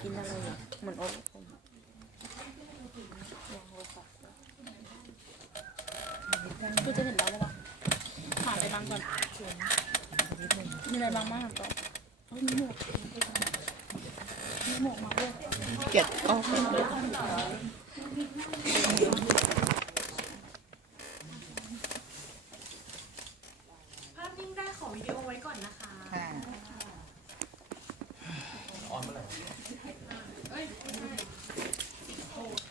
กินอะไรอะเหมือนโอ๊ตผมวางโทรศัพท์กูจะเห็นแล้วปะวะหาอะไรบางก่อนมีอะไรบางมากก่อนเฮ้ยมีหมวกมีหมวกมาด้วยเก็บเอา ภาพนิ่งได้ขอวิดีโอไว้ก่อนนะคะ ค่ะ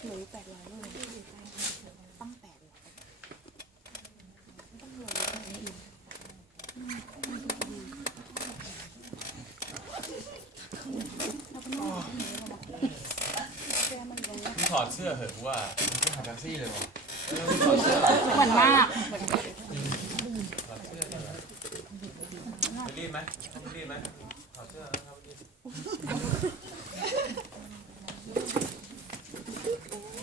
หนูแปดร้อยเลยตั้งแปดร้อยต้องรวยแบบนี้อีก มึง ถอดเสื้อเหอะกูว่าหาแท็กซี่เลยวะเออมึงถอดเสื้อเหมือนมากถอดเสื้อเนี่ยไปรีบไหมต้องไปรีบไหมถอดเสื้อแล้วครับรีบ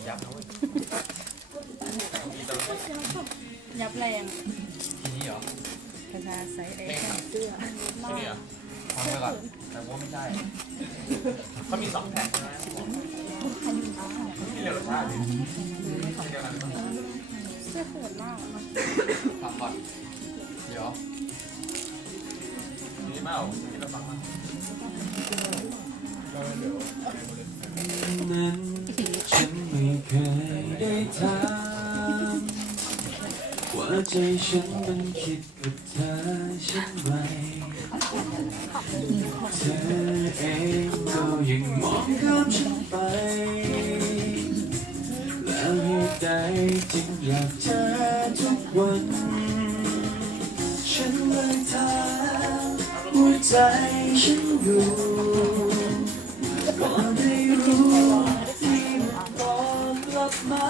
ยับนะเว้ยมีตลอดยับแรงทีนี้เหรอภาษาไซส์เอเพลงงอะไม่มีเหรอฟังไปก่อนแต่ว่าไม่ใช่เขามีสองแผ่นใช่ไหมที่ เรียกรสชาติดิเดียวกันเสื้อโหดมากฟังก่อนเดี๋ยวมีเมาที่เราฟังมานั้นฉันไม่เคยได้ถามว่าใจฉันมันคิดกับเธอเช่นไรเธอเอง ยังมองข้ามฉันไป แล้วเหตุใดจึงอยากเจอทุกวัน ฉันเลยถามหัวใจฉันอยู่ก็ได้รู้ที่มันบอกกลับมา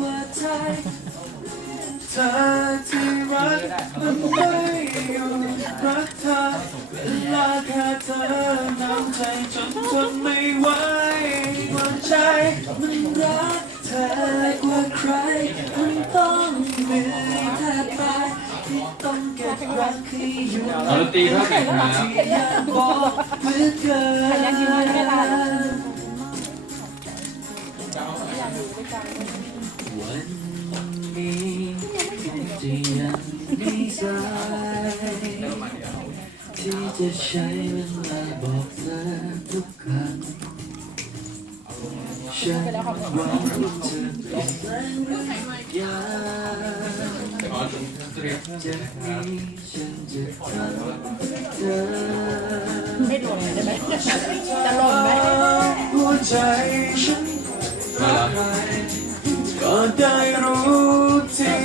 ว่าใจเธอที่ รักมันไม่อยู่รักเธอเวลาแค่เธอน้ำใจจนทนไม่ไหวหัวใจมันรักเธอกว่าใครมันต้องเหนื่อยแทบตายที่ต้องเก็บรักให้อยู่เอาดนตรีเข้าแข่งมาแล้วที่อยากบอกเหลือเกินวันนี้ คงจะยังม่สายที่จะใช้เวลาบอกเธอทุกครั้งฉันหวังว่าเธอเปลี่ยนแปลงหรือยังเรียมจากนี้ฉันจะทำเธอไม่หล่นได้ไหมจะหล่นไหมหัวใจฉันมาแล้วก็ได้รู้ที่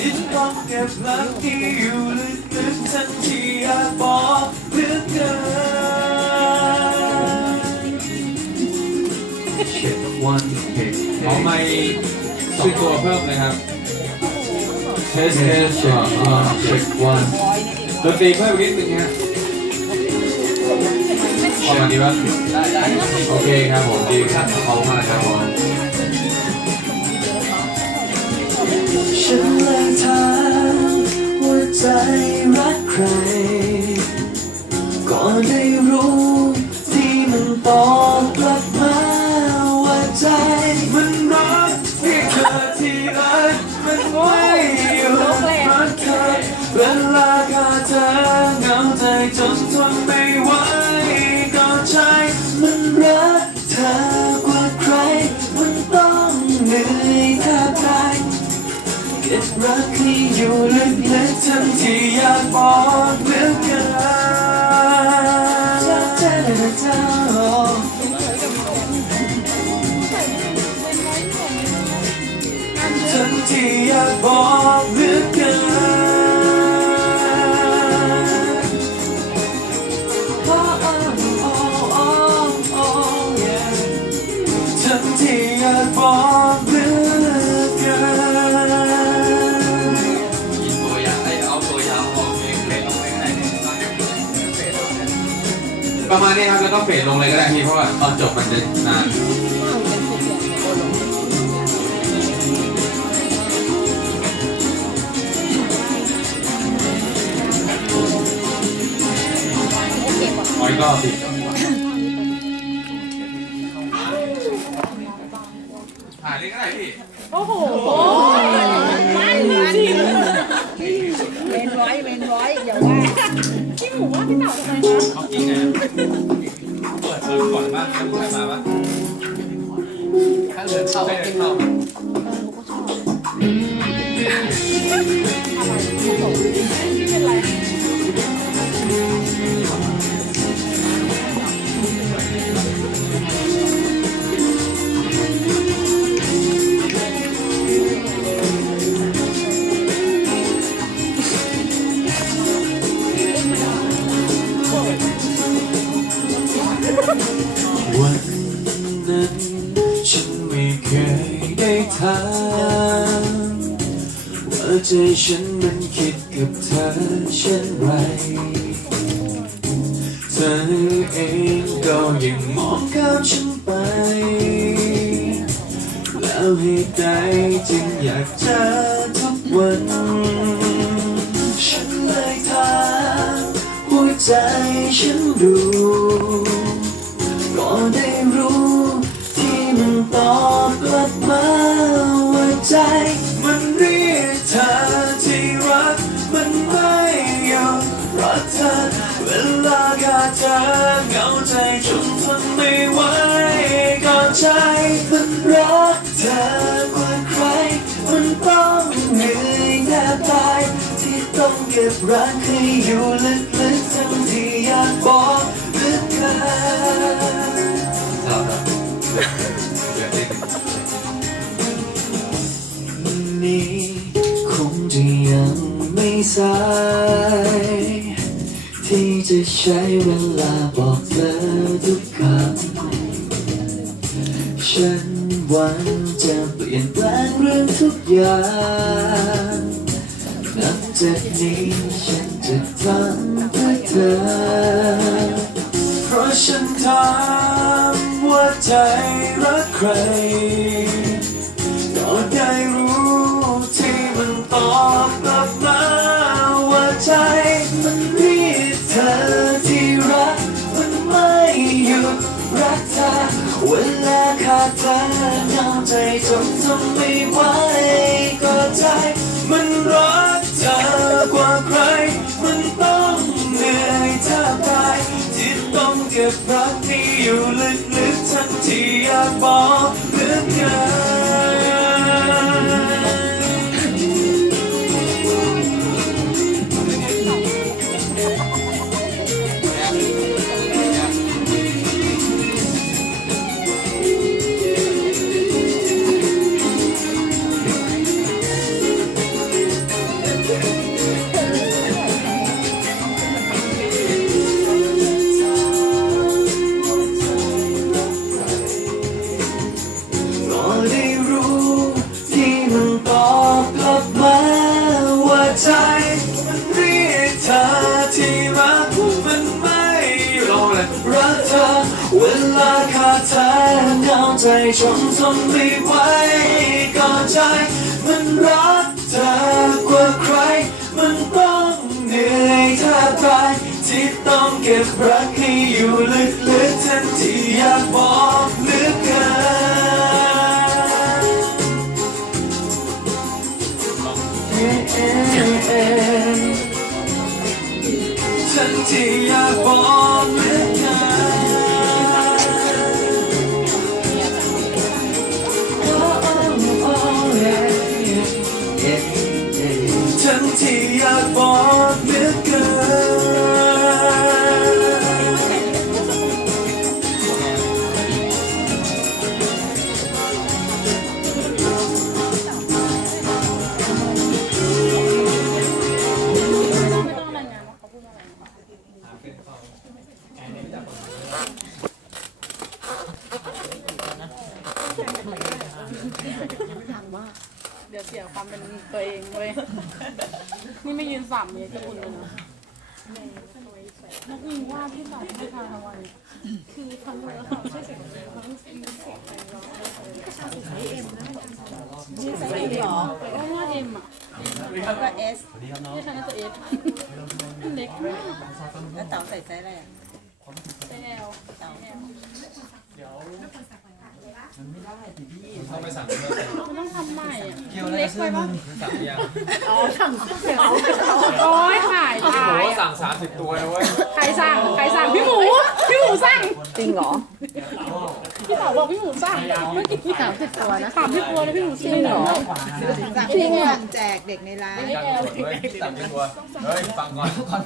ที่ต้องเก็บรักที่อยู่ลึกๆทั้งที่อยากบอกเหลือเกินเช็ควันเช็คขอไม่ช่วยตัวเพิ่มนะครับเทสเทสเช็คเช็ควันดนตรีเพิ่มนิดนึงฮะพอดีป่ะได้ได้โอเคครับผมดีครับขอบคุณมากครับผม ฉันเลยถามว่าใจรักใคร ทั้งที่อยากบอกเหลือเกินเจ้าเจ้าเจ้าทั้งที่อยากบอกเหลือเกิน Oh, oh, oh, oh, oh, yeah. ทั้งที่อยากบอก ประมาณนี้ครับแล้วก็เฟดลงเลยก็ได้พี่เพราะว่าตอนจบมันจะนานอ๋อก็สิด นไงเปิดเปิดก่อนบ้างถ้าผู้ชายมาบ้างถ้าเหลือเข้าไม่ได้เข้าพี่เป็นไร เช่นไรเธอเองก็ยังมองข้ามฉันไป แล้วให้ใจจึง เธอเหงาใจจนทนไม่ไหวก็ใจมันรักเธอกว่าใคร มันต้องเหนื่อยแทบตายที่ต้องเก็บรักให้อยู่ลึกๆทั้งที่อยากบอกเหลือเกินครับเดี๋ยวนิดนึงนี้คงจะยังไม่สาย ที่จะใช้เวลาบอกเธอทุกคำฉันหวังจะเปลี่ยนแปลงเรื่องทุกอย่างนับจากนี้ฉันจะทำเพื่อเธอ เพราะฉันถามว่าใจรักใคร ต้ ใจจนทนไม่ไหวก็ใจ มันรักเธอกว่าใคร มันต้องเหนื่อยแทบตายที่ต้องเก็บรักให้อยู่ลึกๆทั้งที่อยากบอกเหลือเกินฉันที่อยากบอก ตัวเองเว้ยนี่ไม่ยืนสามเมตรจะอุ่นเลยนะน้องอิงว่าพี่สาวไม่ทานอะไรคือทำเลยค่ะใช่สิทั้งสิ่งเสียงไปร้องนี่ใส่เอ็มเหรอเพราะว่าเอ็มอะก็เอสไม่ใช่นะตัวเอสเล็กมากแล้วเต๋าใส่ไซส์อะไรอะใช่แอลเต๋า ต้องไปสั่งเพิ่มมันต้องทำใหม่อะเล็กไปปะสั่งยังโอ้ยขายโอ้ตาโหยสั่งสามสิบตัวเลยเว้ยใครสั่งใครสั่งพี่หมูพี่หมูสั่งจริงเหรอพี่สาวบอกพี่หมูสั่งเมื่อกี้สามสิบตัวนะสามสิบตัวเลยพี่หมูจริงเหรอจริงอะแจกเด็กในร้านสั่งหมดเว้ยสั่งเป็นตัวเฮ้ยฟังก่อนมา